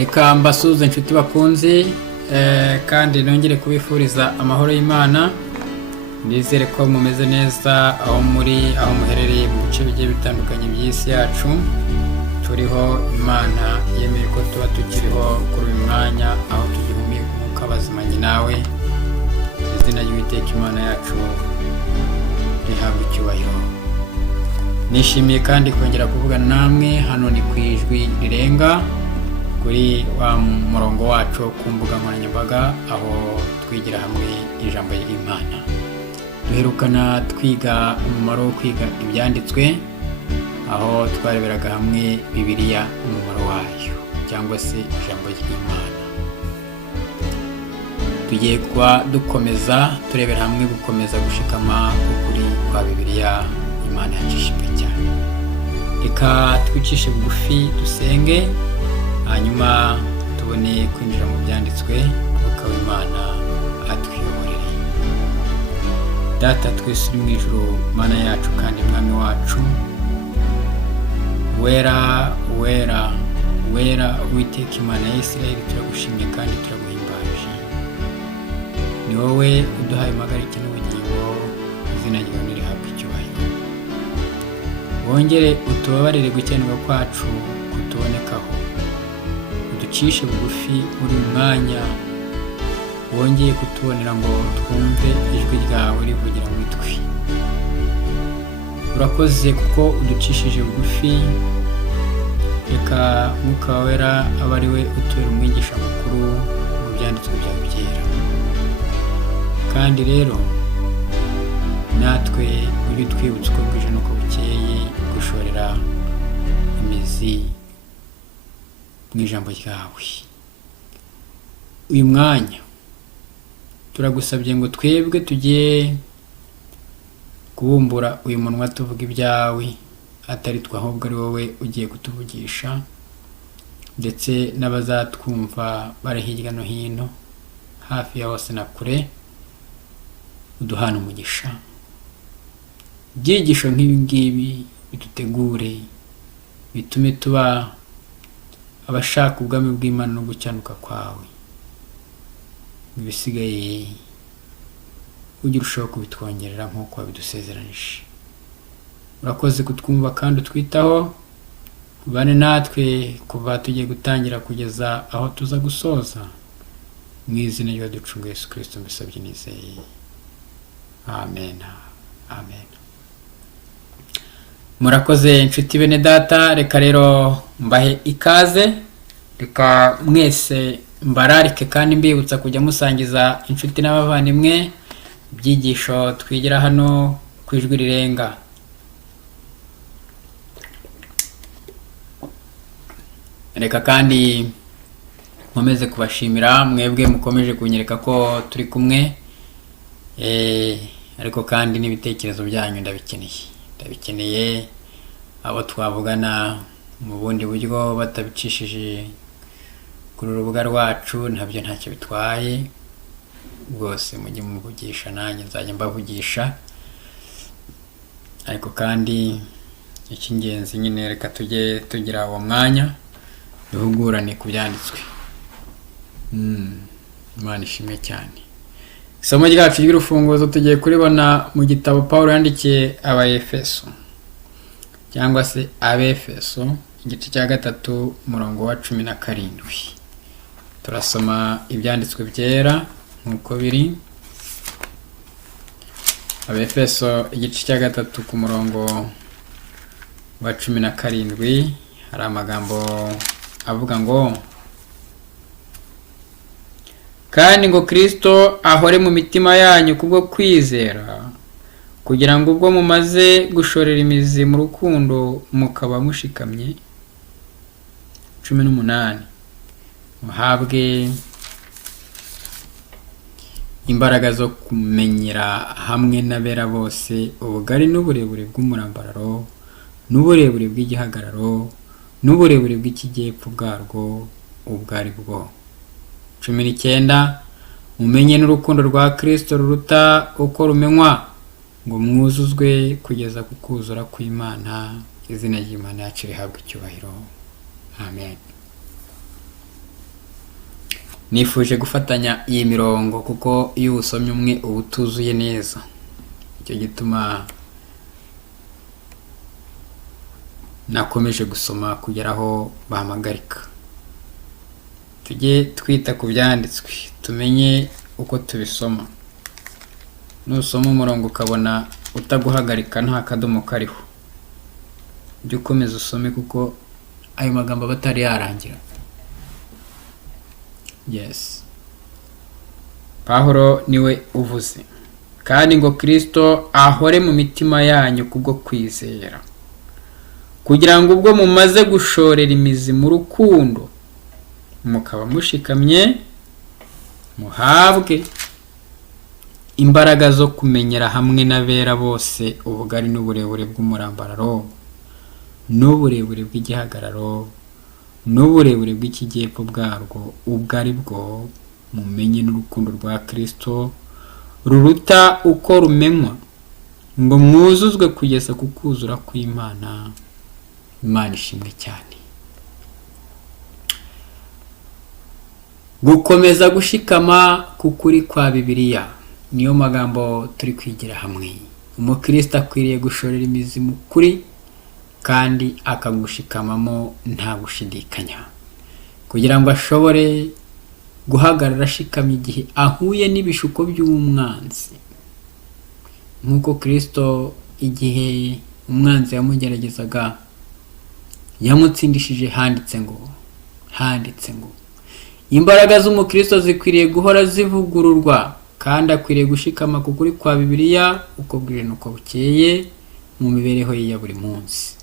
reka mbasuze inshuti bakunzi kandi nongere kubifuriza amahoro y'Imana. Nizere ko mumeze neza aho muherereye mu bice bigiye bitandukanye by'isi yacu. Turiho Imana yemeye ko tuba tukiriho kuri uyu mwanya aho tugihumeka umwuka bazimanye nawe. Izina ry'Uwiteka Imana yacu rihabwa icyubahiro. Nishimiye kandi kongera kuvugana namwe hano ni kwijwi rirenga kuri wa murongo wacu ku mbuga nkoranyambaga aho twigira hamwe ijambo ry'Imana. Duherukana twiga umumaro wo kwiga ibyanditswe aho twareberaga hamwe Bibiliya umumaro wayo cyangwa se ijambo ry'Imana. Tugiye kuba dukomeza turebera hamwe gukomeza gushikama ukuri kwa Bibiliya Imana yacishije cyane. Reka twicishe bugufi dusenge hanyuma tubone kwinjira mu byanditswe kuko Imana atwiyoborere. Data twese uri mu ijuru, Mana yacu kandi mwami wacu, wera wera wera Uwiteka Imana ya Isirayeli, turagushimye kandi turaguhimbaje. Ni wowe uduhaye impagarike n'ubugingo, izina ryawe nirihabwe icyubahiro. Wongere utubabarire gukenerwa kwacu kutubonekaho, uducishe bugufi muri uyu mwanya, wongeye kutubonera ngo twumve ijwi ryawe rivugira muri twe. Urakoze kuko uducishije bugufi. Reka Mwuka wera abe ari we utubera umwigisha mukuru mu byanditswe byawe byera. Kandi rero natwe ujye utwibutsa uko bwije n'uko bukeye gushorera imizi mu ijambo ryawe. Uyu mwanya turagusabye ngo twebwe tugiye kubumbura uyu munwa tuvuga ibyawe, atari twe ahubwo ari wowe ugiye kutuvugisha, ndetse n'abazatwumva bari hirya no hino hafi ya hose na kure. Uduhana umugisha. Ibyigisho nk'ibi ngibi bidutegure, bitume tuba abashaka ubwami bw'Imana no gucyanuka kwawe. Ibisigaye ujye urushaho kubitwongerera nk'uko wabidusezeranije. Urakoze kutwumva kandi utwitaho, ubane natwe kuva tugiye gutangira kugeza aho tuza gusoza. Mu izina ry'Uwaducunguye Yesu Kristo mbisabye nizeye, amen amen. Murakoze inshuti bene data. Reka rero mbahe ikaze. Reka mwese mbararike kandi mbibutsa kujya musangiza inshuti n'abavandimwe ibyigisho twigira hano ku ijwi rirenga. Reka kandi nkomeze kubashimira mwebwe mukomeje kunyereka ko turi kumwe, ariko kandi n'ibitekerezo byanyu ndabikeneye. Abo twavugana mu bundi buryo batabicishije kuri urubuga rwacu ntabyo ntacyo bitwaye rwose, mujye muvugisha nanjye nzajya mbavugisha. Ariko kandi icy'ingenzi nyine reka tujye tugira uwo mwanya duhugurane ku byanditswe. Imana ishimwe cyane. Isomo ryacu ry'urufunguzo tugiye kuribona mu gitabo Pawulo yandikiye Abaefeso cyangwa se Abefeso, igice cya 3 umurongo wa 17. Turasoma ibyanditswe byera nk'uko biri. Abefeso igice cya 3 ku murongo wa 17 hari amagambo avuga ngo: kandi ngo Kristo ahore mu mitima yanyu kubwo kwizera, kugira ngo ubwo mumaze gushorera imizi mu rukundo mukaba mushikamye. 18 muhabwe imbaraga zo kumenyera hamwe n'abera bose ubugari n'uburebure bw'umurambararo n'uburebure bw'igihagararo n'uburebure bw'ikijyepfo bwarwo ubwo ari bwo. 19 mumenye n'urukundo rwa Kristo ruruta uko rumenywa, ngo mwuzuzwe kugeza ku kuzura kw'Imana. Izina ry'Imana yacu rihabwe icyubahiro, amen. nifuje gufatanya iyi mirongo kuko iyo usomye umwe uba utuzuye neza. Icyo gituma nakomeje gusoma kugera aho bahamagarika. Tujye twita ku byanditswe, tumenye uko tubisoma. Nusoma umurongo ukabona utaguhagarika nta kadomo kariho, jya ukomeza usome kuko ayo magambo batari yarangira. Yes, Pawulo niwe uvuze, kandi ngo Kristo ahore mu mitima yanyu kubwo kwizera, kugira ngo ubwo mumaze gushorera imizi mu rukundo mukaba mushikamye, muhabwe imbaraga zo kumenyera hamwe n'abera bose ubugari n'uburebure bw'umurambararo n'uburebure bw'igihagararo n'uburebure bw'ikijyepfo bwarwo, ubwo ari bwo mumenye n'urukundo rwa Kristo ruruta uko rumenywa, ngo mwuzuzwe kugeza ku kuzura kw'Imana. Imana ishimwe cyane. Gukomeza gushikama ku kuri kwa Bibiliya niyo magambo turi kwigira hamwe. Umukristo akwiriye gushorera imizi mu kuri kandi akagushikamamo nta gushidikanya, kugira ngo ashobore guhagarara ashikamye igihe ahuye n'ibishuko by'umwanzi. Nk'uko Kristo igihe umwanzi yamugeragezaga yamutsindishije, handitse ngo imbaraga z'umukristo zikwiriye guhora zivugururwa, kandi akwiriye gushikama ku kuri kwa Bibiliya uko bwije n'uko bukeye mu mibereho ye ya buri munsi.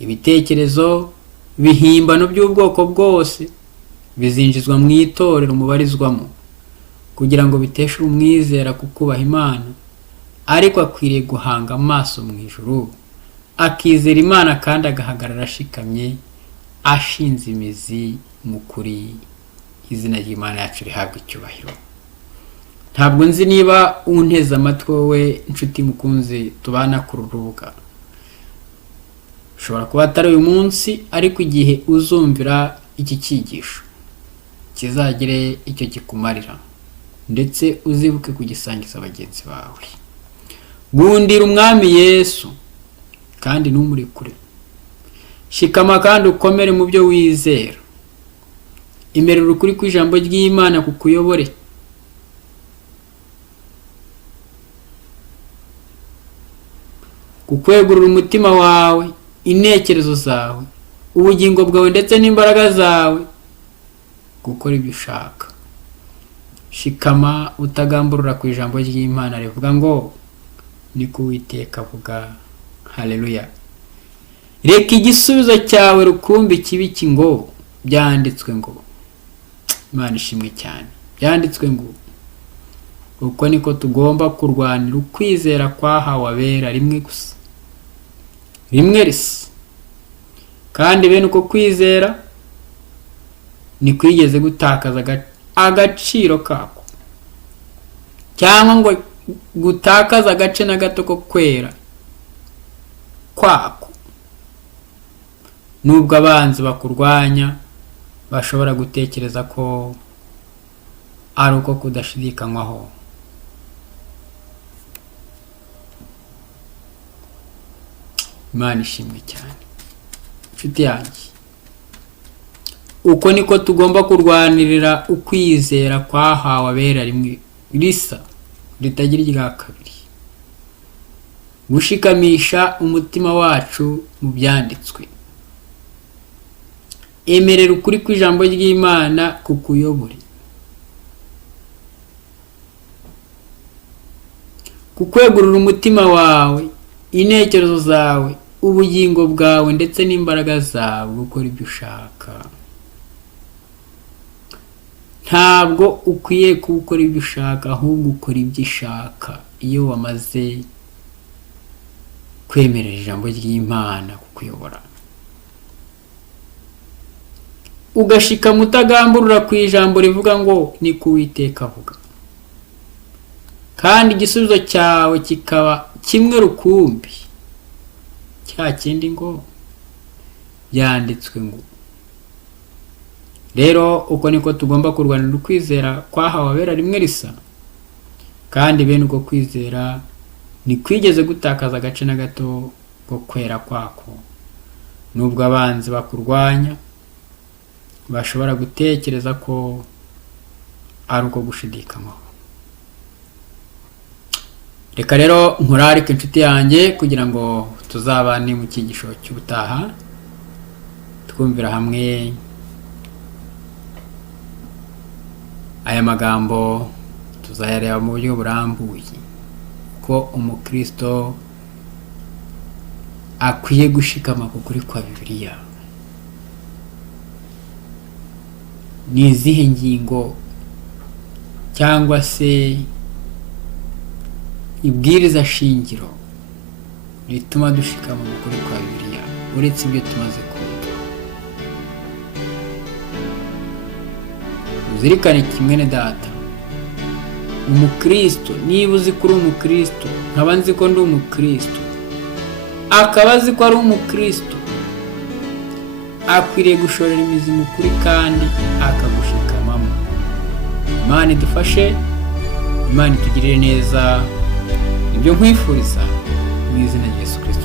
Ibitekerezo bihimbano by'ubwoko bwose bizinjizwa mu itorero mubarizwamo kugira ngo biteshe umwizera kukubaha Imana, ariko akwiriye guhanga amaso mu ijuru, akizera Imana kandi agahagarara ashikamye ashinze imizi mu kuri. Izina ry'Imana yacu rihabwa icyubahiro. Ntabwo nzi niba unteze amatwi wowe inshuti mukunzi tubana ku rubuga, ushobora kuba atari uyu munsi, ariko igihe uzumvira iki cyigisho kizagire icyo kikumarira, ndetse uzibuke kugisangiza bagenzi bawe. Gundira umwami Yesu kandi ntumurekure. Shikama kandi ukomere mu byo wizera. Imerera ukuri kw'ijambo ry'Imana kukuyobore. Kukwegurira umutima wawe, intekerezo zawe, ubugingo bwawe ndetse n'imbaraga zawe gukora ibyo ushaka. Shikama utagamburura ku ijambo ry'Imana rivuga ngo ni ko Uwiteka avuga. Haleluya. Reka igisubizo cyawe rukumbi kibiki ngo byanditswe ngo. Imana ishimwe cyane. Byanditswe ngo uko niko tugomba kurwanira ukwizera kwahawe abera rimwe gusa, rimwe risa, kandi bene uko kwizera ni kwigeze gutakaza agaciro kako, cyangwa ngo gutakaza agace na gato ko kwera kwako. Nubwo abanzi bakurwanya bashobora gutekereza ko ari uko kudashidikanywaho, Imana ishimwe cyane. Nshuti yanjye, uko niko tugomba kurwanirira ukwizera kwahawe abera rimwe risa, ritagira irya kabiri. Gushikamisha umutima wacu mu byanditswe. Emerera ukuri kw'ijambo ry'Imana kukuyobore. Kukwegurira umutima wawe, intekerezo zawe, ubugingo bwawe ndetse n'imbaraga zawe gukora ibyo ushaka. Ntabwo ukwiye gukora ibyo ushaka, ahubwo ukora ibyo ushaka iyo wamaze kwemerera ijambo ry'Imana kukuyobora. Ugashikama utagamburura ku ijambo rivuga ngo ni ko Uwiteka avuga, kandi igisubizo cyawe kikaba kimwe rukumbi, cya kindi ngo byanditswe ngo. rero uko niko tugomba kurwanira ukwizera kwahawe abera rimwe risa, kandi bene uko kwizera ntikwigeze gutakaza agace na gato ko kwera kwako. Nubwo abanzi bakurwanya bashobora gutekereza ko ari uko gushidikanywaho. Reka rero nkurarike inshuti yanjye kugira ngo tuzabane mu cyigisho cy'ubutaha, twumvira hamwe aya magambo, tuzayareba mu buryo burambuye ko umukristo akwiye gushikama ku kuri kwa Bibiliya. Ni izihe ngingo cyangwa se ibwiriza shingiro rituma dushikama mu kuri kwa Bibiliya uretse ibyo tumaze kumva? Uzirikane kimwe ne data, umukristo niba uzi ko uri umukristo, nkaba nzi ko ndi umukristo, akaba azi ko ari umukristo, akwiriye gushorera imizi mu kuri kandi akagushikamamo. Imana idufashe, Imana itugirire neza, ibyo nkwifuriza mu izina rya Yesu Kristo.